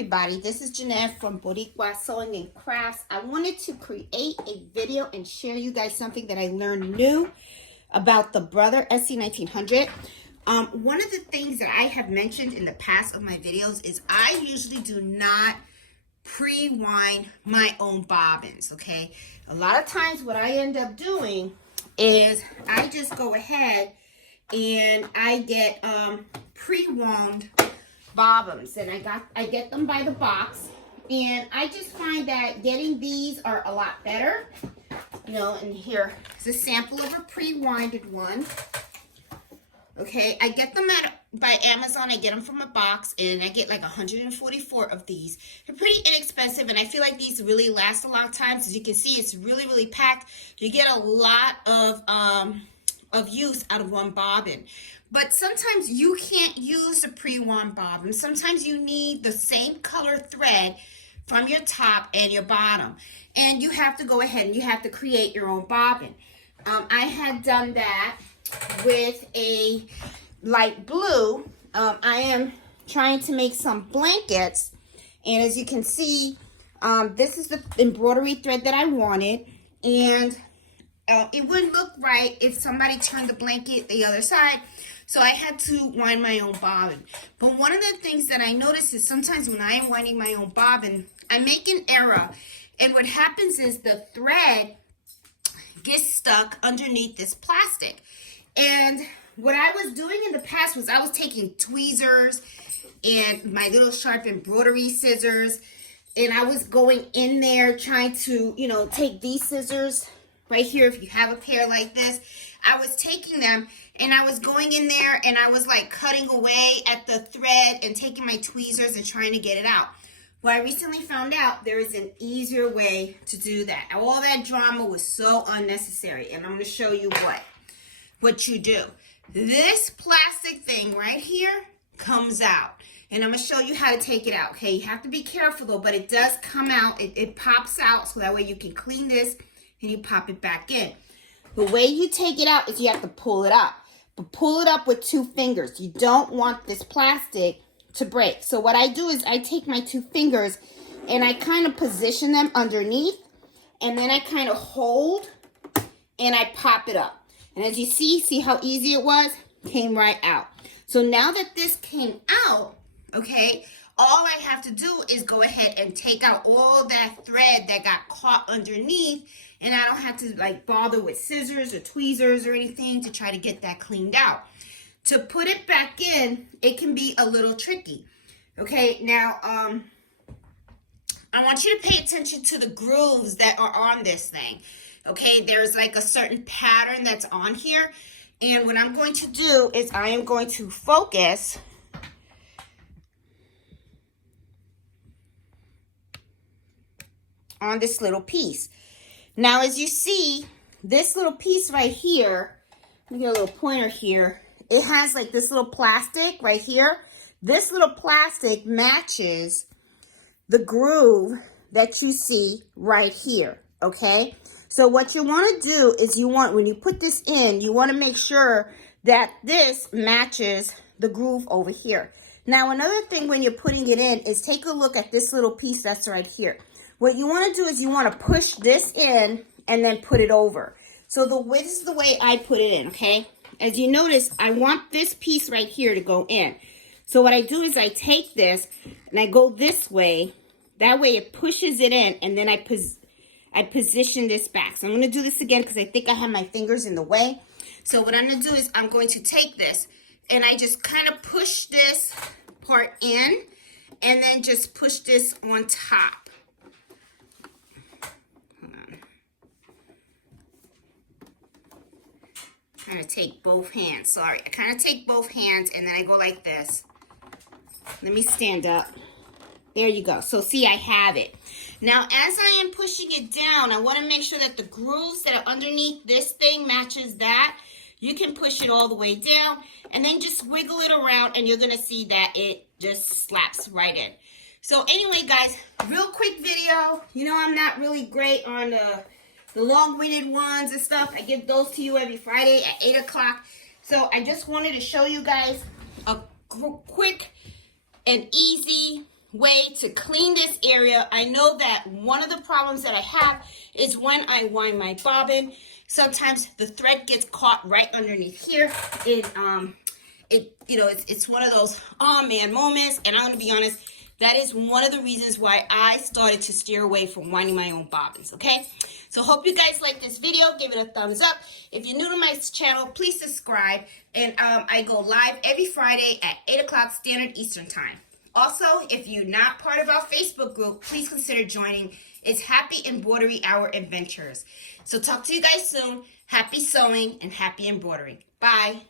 everybody, this is Jeanette from Boricua Sewing and Crafts. I wanted to create a video and share you guys something that I learned new about the Brother SE1900. One of the things that I have mentioned in the past of my videos is I usually do not pre-wind my own bobbins, okay? A lot of times what I end up doing is I just go ahead and I get pre-wound bobbins, and I get them by the box, and I just find that getting these are a lot better. You know, and here is a sample of a pre-winded one. Okay, I get them by Amazon. I get them from a box, and I get like 144 of these. They're pretty inexpensive, and I feel like these really last a long time. As you can see, it's really packed. You get a lot of use out of one bobbin. But sometimes you can't use a pre-wound bobbin. Sometimes you need the same color thread from your top and your bottom. And you have to go ahead and you have to create your own bobbin. I had done that with a light blue. I am trying to make some blankets. And as you can see, this is the embroidery thread that I wanted. And it wouldn't look right if somebody turned the blanket the other side. So I had to wind my own bobbin. But one of the things that I notice is sometimes when I am winding my own bobbin, I make an error. And what happens is the thread gets stuck underneath this plastic. And what I was doing in the past was I was taking tweezers and my little sharp embroidery scissors. And I was going in there trying to, you know, take these scissors right here. If you have a pair like this, I was taking them and I was going in there and I was like cutting away at the thread and taking my tweezers and trying to get it out. Well, I recently found out there is an easier way to do that. All that drama was so unnecessary, and I'm going to show you what you do. This plastic thing right here comes out, and I'm going to show you how to take it out. Okay, you have to be careful though, but it does come out. It pops out, so that way you can clean this and you pop it back in. The way you take it out is you have to pull it up. But pull it up with 2 fingers. You don't want this plastic to break. So what I do is I take my 2 fingers and I kind of position them underneath. And then I kind of hold and I pop it up. And as you see how easy it was? Came right out. So now that this came out, okay, all I have to do is go ahead and take out all that thread that got caught underneath, and I don't have to like bother with scissors or tweezers or anything to try to get that cleaned out. To put it back in, it can be a little tricky. Okay, now I want you to pay attention to the grooves that are on this thing. Okay, there's like a certain pattern that's on here, and what I'm going to do is I am going to focus on this little piece. Now, as you see, this little piece right here, let me get a little pointer here. It has like this little plastic right here. This little plastic matches the groove that you see right here, okay? So what you want to do is when you put this in, you want to make sure that this matches the groove over here. Now, another thing when you're putting it in is take a look at this little piece that's right here. What you want to do is you want to push this in and then put it over. So this is the way I put it in, okay? As you notice, I want this piece right here to go in. So what I do is I take this and I go this way. That way it pushes it in, and then I position this back. So I'm going to do this again because I think I have my fingers in the way. So what I'm going to do is I'm going to take this and I just kind of push this part in and then just push this on top. Kind of take both hands. Sorry, I kind of take both hands and then I go like this. Let me stand up. There you go. So see, I have it. Now, as I am pushing it down, I want to make sure that the grooves that are underneath this thing matches that. You can push it all the way down and then just wiggle it around, and you're going to see that it just slaps right in. So anyway, guys, real quick video. You know, I'm not really great on the long-winded ones and stuff. I give those to you every Friday at 8 o'clock. So I just wanted to show you guys a quick and easy way to clean this area. I know that one of the problems that I have is when I wind my bobbin, sometimes the thread gets caught right underneath here. It's one of those oh man moments, and I'm gonna be honest, that is one of the reasons why I started to steer away from winding my own bobbins. Okay, so hope you guys like this video. Give it a thumbs up. If you're new to my channel, please subscribe. And I go live every Friday at 8 o'clock Standard Eastern Time. Also, if you're not part of our Facebook group, please consider joining. It's Happy Embroidery Hour Adventures. So talk to you guys soon. Happy sewing and happy embroidering. Bye.